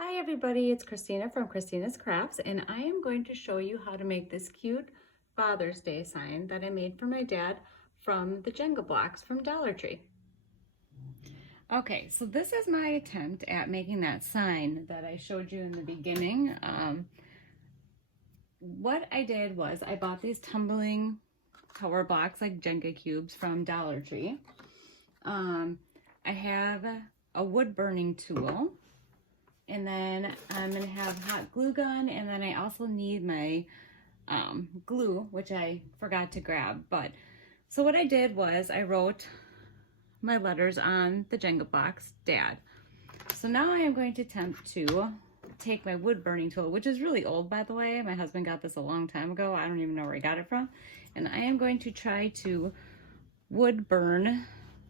Hi everybody, it's Christina from Christina's Crafts, and I am going to show you how to make this cute Father's Day sign that I made for my dad from the Jenga blocks from Dollar Tree. Okay, so this is my attempt at making that sign that I showed you in the beginning. What I did was I bought these tumbling tower blocks like Jenga cubes from Dollar Tree. I have a wood burning tool. And then I'm gonna have hot glue gun, and then I also need my glue, which I forgot to grab. But so what I did was I wrote my letters on the Jenga box, Dad. So now I am going to attempt to take my wood burning tool, which is really old, by the way. My husband got this a long time ago. I don't even know where he got it from. And I am going to try to wood burn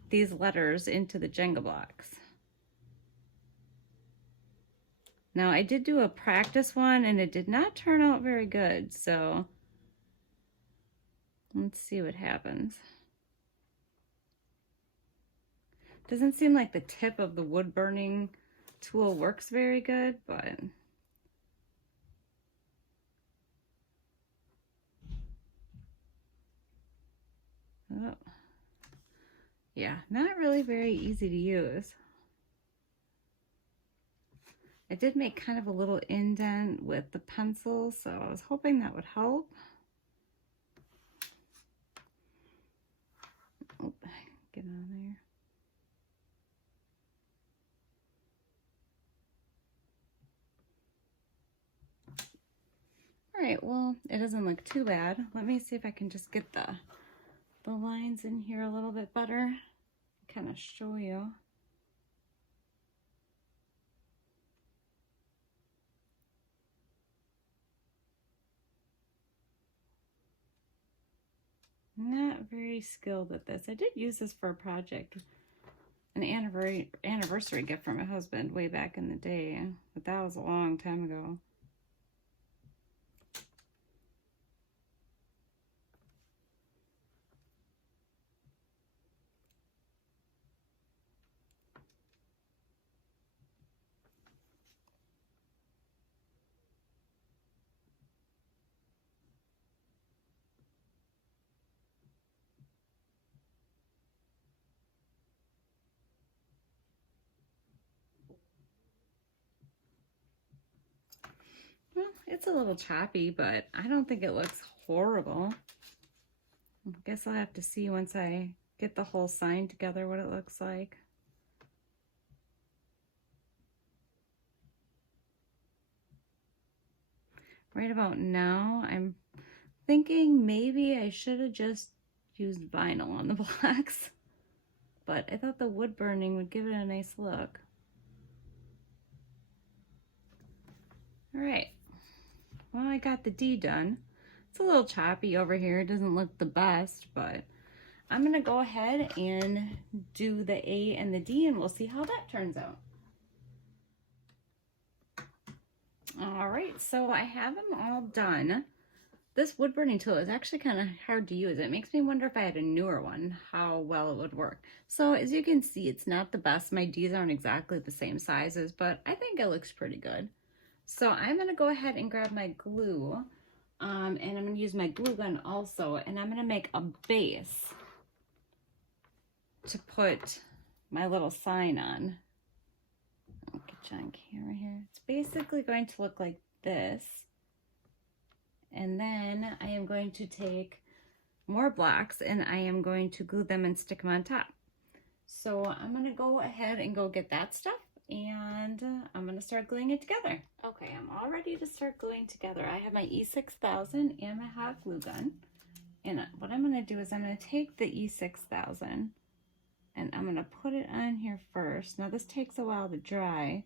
these letters into the Jenga blocks. Now I did do a practice one and it did not turn out very good, so let's see what happens. Doesn't seem like the tip of the wood burning tool works very good, but oh. Yeah, not really very easy to use. I did make kind of a little indent with the pencil, so I was hoping that would help. Oh, get on there. All right, well, it doesn't look too bad. Let me see if I can just get the lines in here a little bit better, kind of show you. Not very skilled at this. I did use this for a project, an anniversary gift from my husband way back in the day, but that was a long time ago. Well, it's a little choppy, but I don't think it looks horrible. I guess I'll have to see once I get the whole sign together what it looks like. Right about now, I'm thinking maybe I should have just used vinyl on the blocks, but I thought the wood burning would give it a nice look. All right, well, I got the D done. It's a little choppy over here. It doesn't look the best, but I'm gonna go ahead and do the A and the D and we'll see how that turns out. All right, so I have them all done. This wood burning tool is actually kind of hard to use. It makes me wonder if I had a newer one, how well it would work. So as you can see, it's not the best. My D's aren't exactly the same sizes, but I think it looks pretty good. So I'm gonna go ahead and grab my glue, and I'm gonna use my glue gun also, and I'm gonna make a base to put my little sign on. I'll get you on camera here. It's basically going to look like this. And then I am going to take more blocks and I am going to glue them and stick them on top. So I'm gonna go ahead and go get that stuff and I'm gonna start gluing it together. Okay, I'm all ready to start gluing together. I have my E6000 and my hot glue gun. And what I'm gonna do is I'm gonna take the E6000 and I'm gonna put it on here first. Now this takes a while to dry,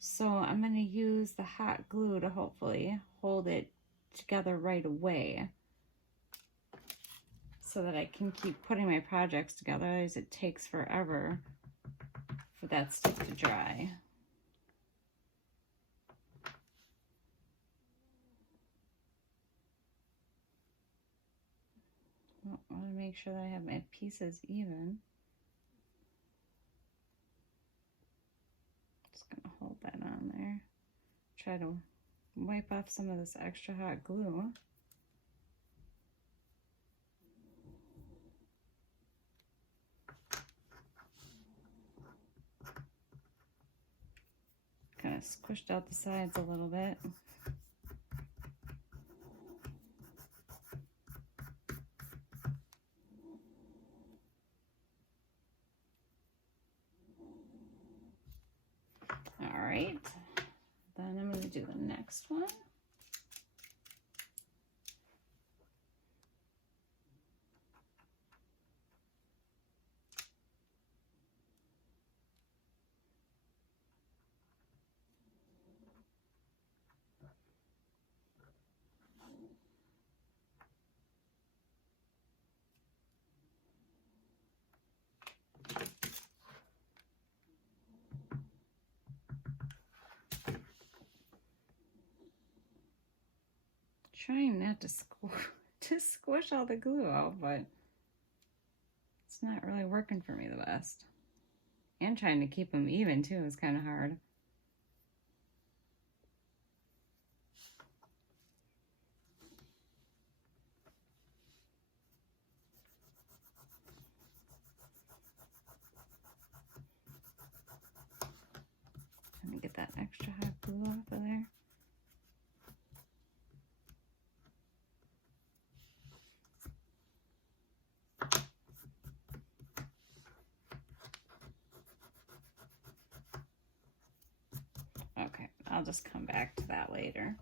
so I'm gonna use the hot glue to hopefully hold it together right away so that I can keep putting my projects together, as it takes forever for that stuff to dry. I want to make sure that I have my pieces even. Just gonna hold that on there. try to wipe off some of this extra hot glue. Kind of squished out the sides a little bit. All right, then I'm going to do the next one. Trying not to squish all the glue out, but it's not really working for me the best. And trying to keep them even too is kind of hard. Let me get that extra hot glue off of there. Okay, I'll just come back to that later.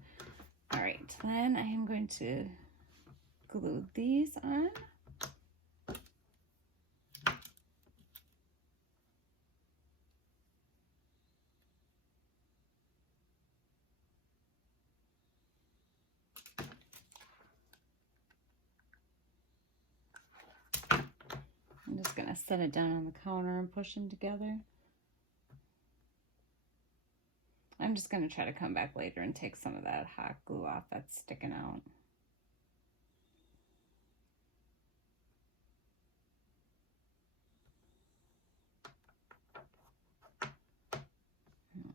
All right, then I am going to glue these on. I'm just going to set it down on the counter and push them together. I'm just going to try to come back later and take some of that hot glue off that's sticking out.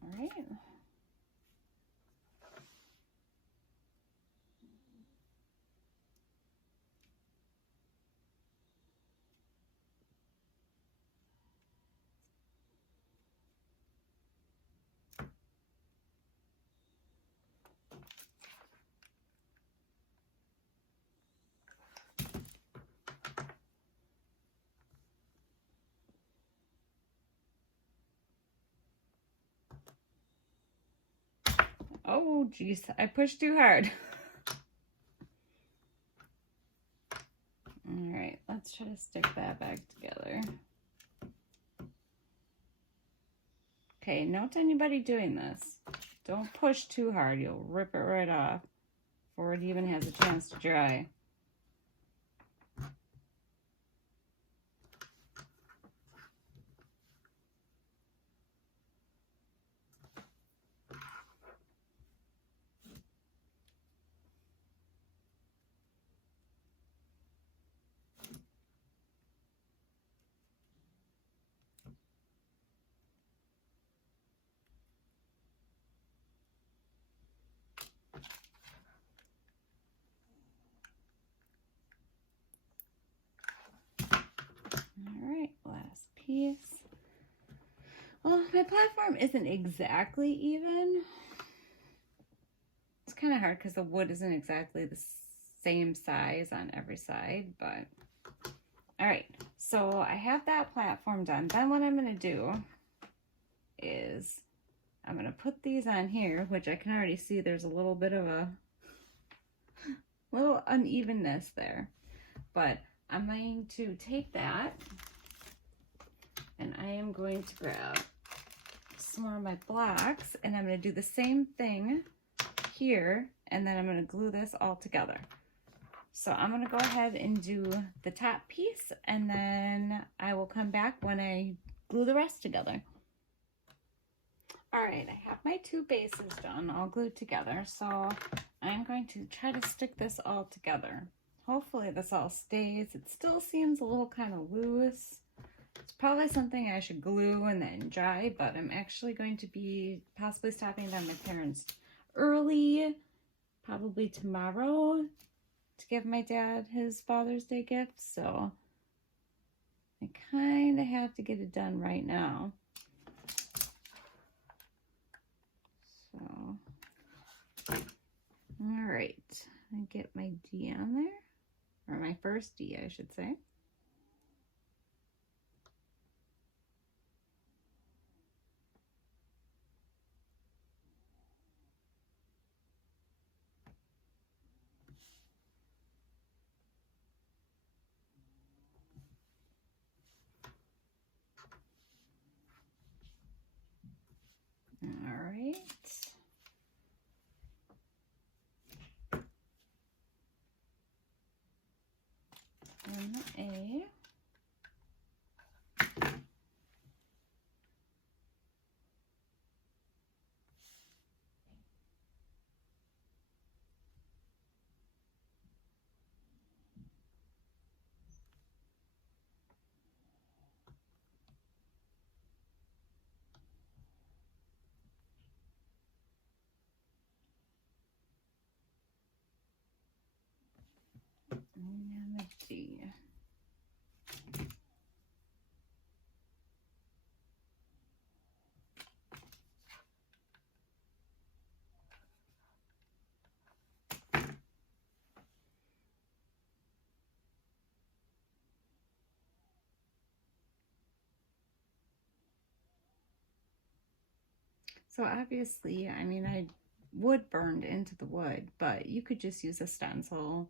All right. Oh, geez, I pushed too hard. All right, let's try to stick that back together. Okay, note anybody doing this. Don't push too hard, you'll rip it right off before it even has a chance to dry. Last piece. Well, my platform isn't exactly even. It's kind of hard because the wood isn't exactly the same size on every side, but all right. So I have that platform done. Then what I'm going to do is I'm going to put these on here, which I can already see there's a little bit of a little unevenness there, but I'm going to take that and I am going to grab some more of my blocks and I'm going to do the same thing here, and then I'm going to glue this all together. So I'm going to go ahead and do the top piece, and then I will come back when I glue the rest together. All right, I have my two bases done, all glued together, so I'm going to try to stick this all together. Hopefully this all stays. It still seems a little kind of loose. It's probably something I should glue and then dry, but I'm actually going to be possibly stopping by my parents' early, probably tomorrow, to give my dad his Father's Day gift. So I kind of have to get it done right now. So, all right, I get my D on there, or my first D, I should say. All right. And the A. And the D. So obviously, I mean, I wood burned into the wood, but you could just use a stencil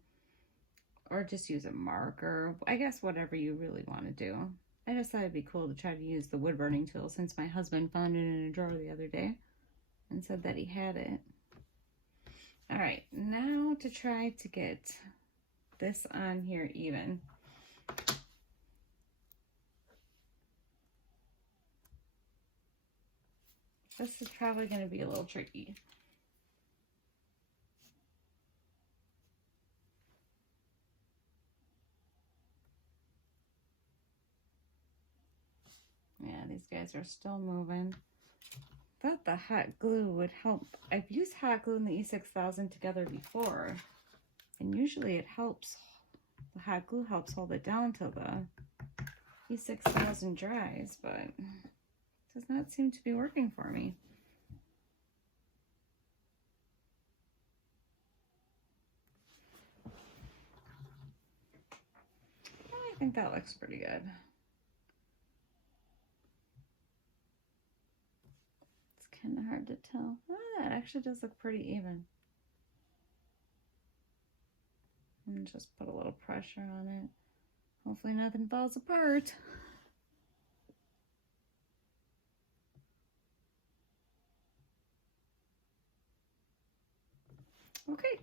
or just use a marker. I guess whatever you really want to do. I just thought it'd be cool to try to use the wood burning tool since my husband found it in a drawer the other day and said that he had it. All right, now to try to get this on here even. This is probably going to be a little tricky. Yeah, these guys are still moving. Thought the hot glue would help. I've used hot glue in the E6000 together before, and usually it helps. The hot glue helps hold it down till the E6000 dries, but it does not seem to be working for me. I think that looks pretty good. It's kind of hard to tell. Oh, that actually does look pretty even. And just put a little pressure on it. Hopefully nothing falls apart. Okay,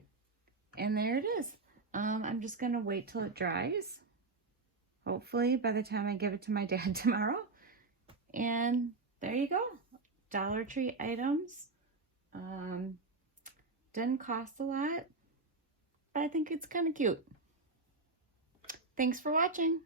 and there it is. I'm just gonna wait till it dries. Hopefully by the time I give it to my dad tomorrow. And there you go. Dollar Tree items. Didn't cost a lot, but I think it's kind of cute. Thanks for watching.